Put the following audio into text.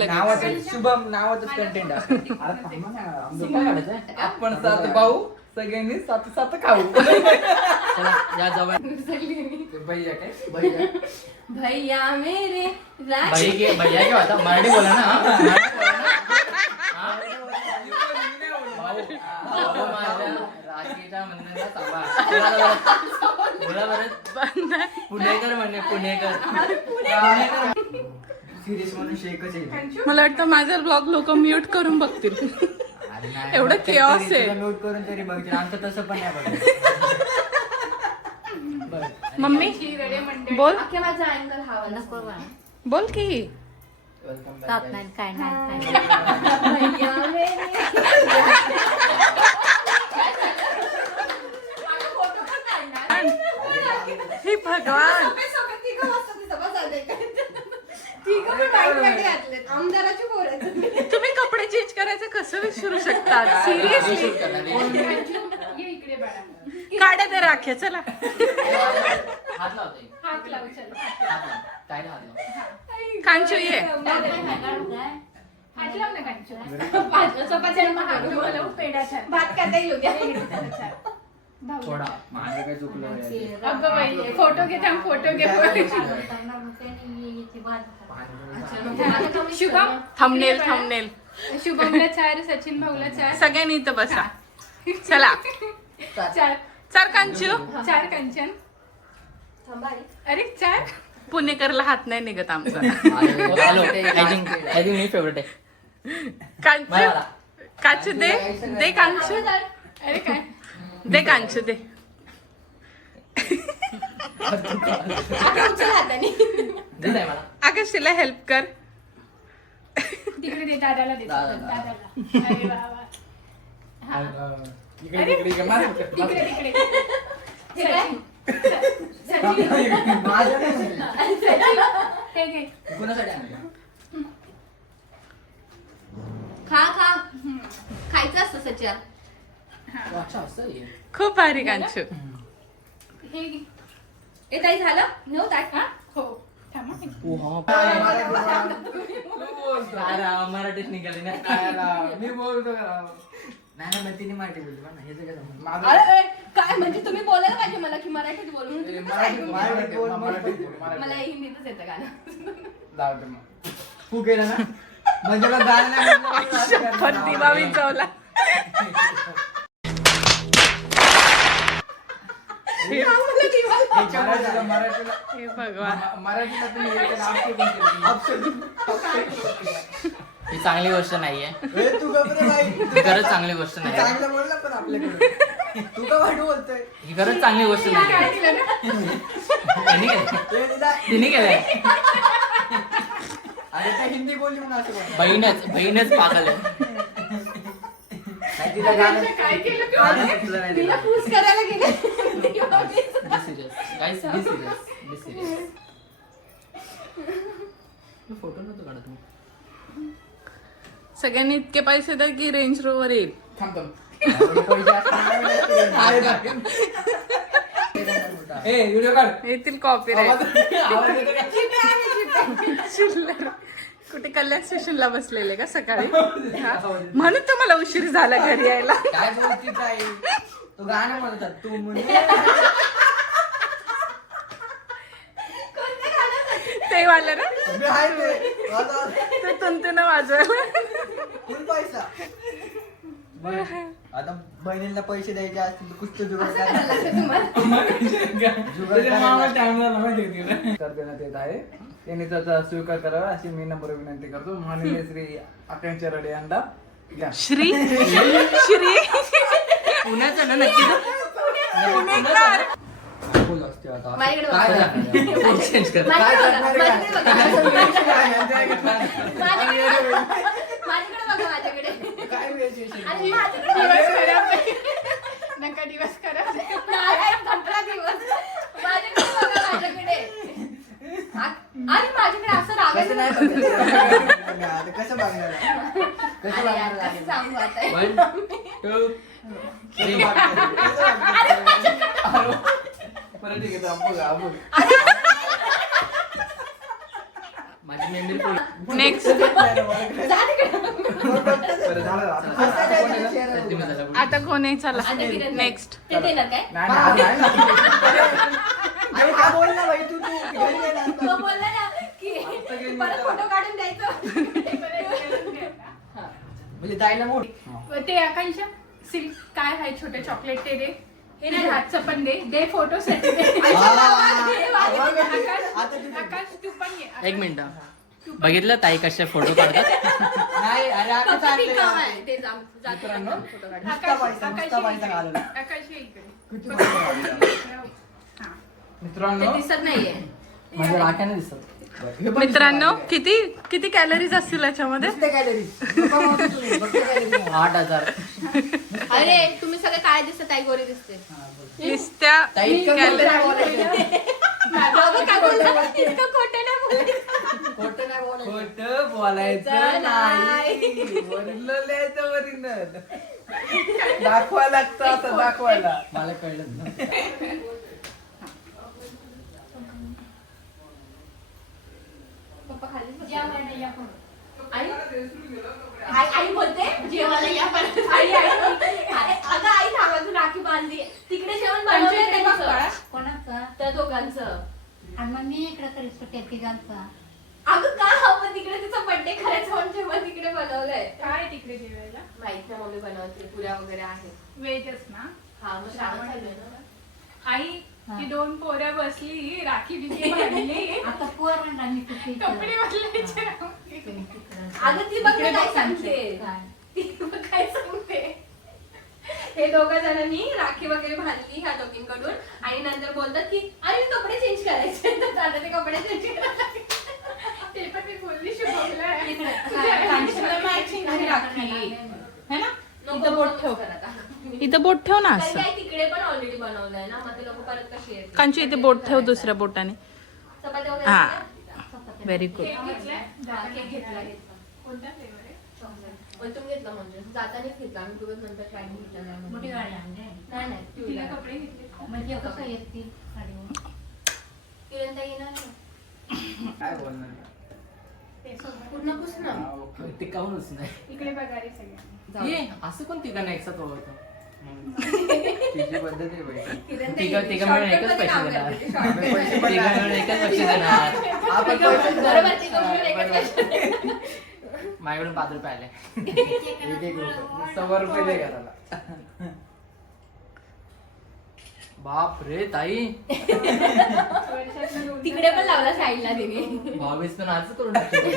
लगेच. शुभम नावाचंच कंटेंट आहे. आपण 7 भाऊ सगळ्यांनी 7 खाऊ. या जवळ भैया काय भैया मेरे भैया क्या होता मराठी बोला ना. राखीच्या मंदिराला सांभाळ. बोला बरं. पुणेकर म्हणे पुणेकर. सिरियस म्हणून शेकच येईल. मला वाटतं माझा ब्लॉग लोक म्यूट करून बघतील. एवढं chaos आहे. म्यूट करून तरी बघतील. आमचं तसं पण नाही बघत. मम्मी बोल अख्ख्या माझा अँगल हा वाला. बोल की. जात नाही काय नाही भैया मेरे हे भगवान. आमदाराची पोर आहेत. तुम्ही कपडे चेंज करायचं कसं विसरू शकता सिरियसली. इकडे बाळा. काढ्या त्या राख्या चला. हात लावते. हात लावू चल. काय हात लाव. कांचू ये. हात लाव ना कांचू. स्वतःच्या महाग पेढा भात खाता येईल उद्या. थोडा माझं काय चुकलं नाही. अगं बाई फोटो घे थांब फोटो घे. शुभम थंबनेल शुभमला 4 सचिन भाऊला 4 सगळ्यांनी इथं बसा. चला 4 चार कांचू. 4 कंचन. अरे 4 पुणेकरला हात नाही निघत आमचा. आलो. I think मी फेवरेट आहे. कांचू कांचू दे कांचू. अरे काय दे कांचू दे. दिलं आहे मला. आकाशीला हेल्प कर. तिकडे दे दादाला दे दादाला. अरे वा वा. इकडे मार. तिकडे सचिन माझं नाही. हे घे. कुणासाठी आणलं? खा खायचं असतं सचिन. अच्छा असं आहे. खूप भारी कांचू. हे घे. ए ताई झालं? नऊ ताट हा? हो. थांबा. मराठीत निघाली ना. मी बोलतो का? नाही ना तिने मराठी बोलली ना. हे काय समजलं? माझं अरे काय म्हणजे तुम्ही बोलायला पाहिजे मला की मराठीत बोलू म्हणून तुम्ही कसं ऐकून घेता? मराठी बोल, मराठी बोल, मराठी. मला हिंदीतच येतं गाणं. जाऊ दे मग. तू केलं ना म्हणजे मग गाणं नाही म्हणलं तर असं पण करणार. दिवा विंचवला. मराठीला मराठीला हे भगवान. मराठीला तुम्ही एक नाव केलं. ही चांगली गोष्ट नाहीये. ए, तू गप्प रे बाई. ही खरंच चांगली गोष्ट नाही. चांगलं बोल ना पण आपल्याकडे. तू का वाईट बोलतोय? ही खरंच चांगली गोष्ट नाही. काय दिलं ना? त्यांनी केलं. ए, निदा. तिने केलंय. अरे त्या हिंदी बोलली म्हणून असं बोलतो. बहीणच पागल आहे. नाही, तिला गाणं काय केलं तू? गाणं सुचलं नाही तिला तिला. पूस करायला गेले. Be serious. Guys, be serious. Be serious. Photo नव्हतो काढत मी. सगळ्यांनी इतके पैसे द्या की रेंज रोवर येईल. थांब थांब. पैसे असताना नाही देत. ए, व्हिडिओ काढ. येतील कॉपीराईट. आवाज येतो का? चिल्लर. कुठे कल्याण स्टेशनला बसलेले का सकाळी हा? म्हणून तुम्हाला उशीर झाला घरी यायला. काय बोलती ताई? तू गाणं म्हणतात तू म्हणजे ते वालं ना मी आहे ते. वाजव. ते तुंतून वाजवायला. फुल पैसा. आता बहिणीला पैसे द्यायचे असतील तर कुठं जुगाड कर देण्यात येत आहे. त्यांनी त्याचा स्वीकार करावा अशी मी नम्र विनंती करतो. माननीय श्री आकांक्षा रडे यांना घ्या. श्री श्री पुण्याचं ना नक्की. पुणेकर. फुल असते आता. माझ्याकडे काय बघा. करणार? चेंज कर. काय माझ्याकडे करणार बघा. आहे? माझ्याकडे बघा. काय माझ्याकडे बघा माझ्याकडे. काय वेळ आणि माझ्याकडे दिवस खराब. नका दिवस खराब. नाही, संपला दिवस. माझ्याकडे बघा माझ्याकडे. आणि माझ्याकडे असं रागायचं नाही. कसं बघणार? कसं अरे यार, बघणार? कसं सांगू आता? 1, 2, 3. परत ठीक आहे. माझी मेमरी फुल. नेक्स्ट जा तिकडे. बरं, झालं आता. आता कोण आहे ना? तुम्ही झाला. आता कोण आहे चला आता किरण नेक्स्ट. ते देणार काय? नाही, नाही, नाही. अरे काय बोल ना बाई तू घरी गेला आता. तो बोलला ना की परत फोटो काढून द्यायचं. म्हणजे जायला मोठ ते आकांक्षा सिल्क काय आहे छोटे चॉकलेट ते दे. हे नाही हातचं पण दे फोटो सेट दे. आकाश तू पण ये. एक मिनिट. बघितलं ताई कशा फोटो काढतात. नाही अरे आता फक्त ती काम चाललंय. आहे. ते जाते फोटो काढून. नुसता पैसा घालवला. आकाश ये इकडे. हा. मित्रांनो ते दिसत नाहीये. म्हणजे राख्याने दिसत मित्रांनो किती किती कॅलरीज असतील याच्यामध्ये? नुसते कॅलरीज 8,000. अरे तुम्ही सगळे काय दिसत ताई गोरी दिसते. नुसत्या कॅलरी. अगं, काय बोलला? इतकं खोटं नाही बोलायचं. खोटं नाही बोलायचं. खोटं बोलायचं नाही. ओरिजिनल लिहायचं ओरिजिनल. दाखवा लागतं असं दाखवायला. मला कळलं नाही. पप्पा खाली आई बोलते जेवायला या पण आई अगं आई थांबा तू राखी बांधली तिकडे जेवण बनवलंय त्यांचं. कोणाचा त्या दोघांचं. आणि मग मी इकडे तरी सुट्या तिघांचा अगं का हवं तिकडे तिचा बर्थडे करायचं म्हणून जेवण तिकडे बनवलंय. काय तिकडे जेवायला? माहित नाही मम्मी बनवते पुऱ्या वगैरे आहे. वेजच ना. हा मग श्रावण चालू आहे ना. आई ती 2 पोरं बसली राखी बिखी बांधली आता पोरण आणि कुठे कपडे बदलायचे. अगं ती बघ इकडे काय बघ सांगते. ती बघ काय सांगते. हे दोघं जणांनी राखी वगैरे बांधली ह्या दोघींकडून आणि नंतर बोलतात की अरे कपडे चेंज करायचे. तर आता ते कपडे चेंज करायला ते पण मी बोलली शुभमला. इथं बोट ठेव. इथं बोट ठेव ना असं. काय तिकडे पण ऑलरेडी बनवलंय ना मग ते लोक परत कशी येतील. कांची इथे बोट ठेव दुसऱ्या बोटाने. चपात्या वगैरे हा केल्या? Very good. केक घेतलाय? हा, केक घेतला. कोणता फ्लेवर आहे? पण तुम्ही घेतला म्हणजे जातानाच घेतला आम्ही तुझं नंतर ट्राय घेतला नाही. मोठी गाडी आणली नाही नाही तिला तिला कपडे घेतले. म्हणजे कसं येतील गाडीवर किरण ताई येणार ना. काय बोलणार? पूर्ण पुस ना. हा, ओके. ते काहूनच नाही. इकडे बघा रे सगळ्या. ये असं कोण तिघांना एकसाथ ओळखतं. तिची पद्धत आहे बाई. किरण ताई तिघं मिळून एकच shortcut मध्ये पैसे काम देणार. करते, shortcut पैसे मध्ये. पण तिघं मिळून एकच पैसे देणार. आपण पैसे बरोबर तिघं मिळून एकच पैसे. माझ्याकडून 5 रुपये आले. एक रुपये 100 रुपये दे घराला. बाप रे ताई. वर्षातनं 2 तिकडे पण लावला साईडला तिने. 22 पण आज करून टाकले.